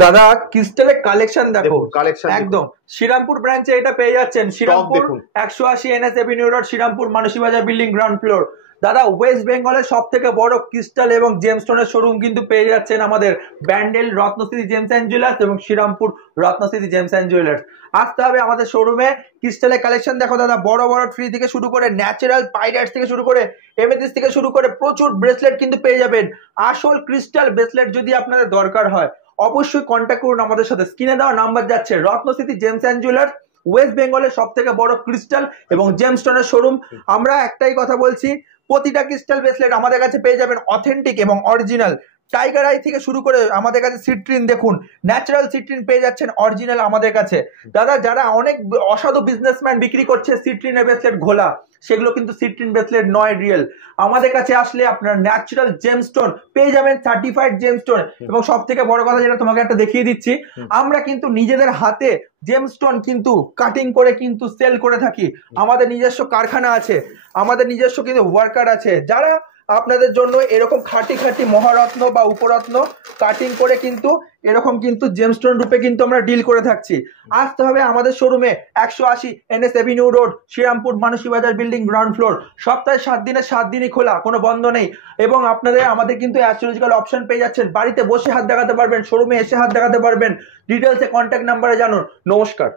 দাদা ক্রিস্টালের কালেকশন দেখো, কালেকশন একদম শ্রীরামপুর ব্রাঞ্চে এটা পেয়ে যাচ্ছেন। Serampore 180 NS avenue road, Serampore Manasi Bazar building, ground floor. দাদা ওয়েস্ট বেঙ্গলের সব থেকে বড় ক্রিস্টাল এবং জেমস্টোনের শোরুম কিন্তু পেয়ে যাচ্ছেন আমাদের Bandel Ratnashree gems and jewellers এবং Serampore Ratnashree gems and jewellers. আসতে হবে আমাদের শোরুমে। ক্রিস্টালের কালেকশন দেখো দাদা, বড় বড় ট্রি থেকে শুরু করে ন্যাচারাল পাইরাইটস থেকে শুরু করে এমেথিস্ট থেকে শুরু করে প্রচুর ব্রেসলেট কিন্তু পেয়ে যাবেন। আসল ক্রিস্টাল ব্রেসলেট যদি আপনাদের দরকার হয় অবশ্যই কন্ট্যাক্ট করুন আমাদের সাথে। স্ক্রিনে দেওয়া নাম্বার যাচ্ছে। Ratnashree gems and jewellers, West বেঙ্গলের সব থেকে বড় ক্রিস্টাল এবং জেমস্টোনের শোরুম। আমরা একটাই কথা বলছি, প্রতিটা ক্রিস্টাল ব্রেসলেট আমাদের কাছে পেয়ে যাবেন অথেন্টিক এবং অরিজিনাল। টাইগার আই থেকে শুরু করে আমাদের কাছে সিট্রিন দেখুন, ন্যাচারাল সিট্রিন পেয়ে যাচ্ছেন অরিজিনাল আমাদের কাছে। দাদা যারা অনেক অসাধু বিজনেসম্যান বিক্রি করছে সিট্রিনের ব্রেসলেট ঘোলা, সেগুলো কিন্তু সিট্রিন ব্রেসলেট নয়, রিয়েল। আমাদের কাছে আসলে আপনার ন্যাচারাল জেমস্টোন পেয়ে যাবেন, সার্টিফাইড জেমস্টোন। এবং সব থেকে বড় কথা যেটা তোমাকে একটা দেখিয়ে দিচ্ছি, আমরা কিন্তু নিজেদের হাতে জেমস্টোন কিন্তু কাটিং করে কিন্তু সেল করে থাকি। আমাদের নিজস্ব কারখানা আছে, আমাদের নিজস্ব কিন্তু ওয়ার্কার আছে, যারা আপনাদের জন্য এরকম খাঁটি খাঁটি মহারত্ন বা উপরত্ন কাটিং করে কিন্তু এরকম কিন্তু জেমস্টোন রূপে কিন্তু আমরা ডিল করে থাকছি। আসতে হবে আমাদের শোরুমে, 180 NS avenue road, Serampore Manasi Bazar building, ground floor. সপ্তাহে 7 দিনে 7 দিনই খোলা, কোনো বন্ধ নেই। এবং আমাদের কিন্তু অ্যাস্ট্রোলজিক্যাল অপশন পেয়ে যাচ্ছেন, বাড়িতে বসে হাত দেখাতে পারবেন, শোরুমে এসে হাত দেখাতে পারবেন। ডিটেলসে কন্ট্যাক্ট নাম্বারে জানুন। নমস্কার।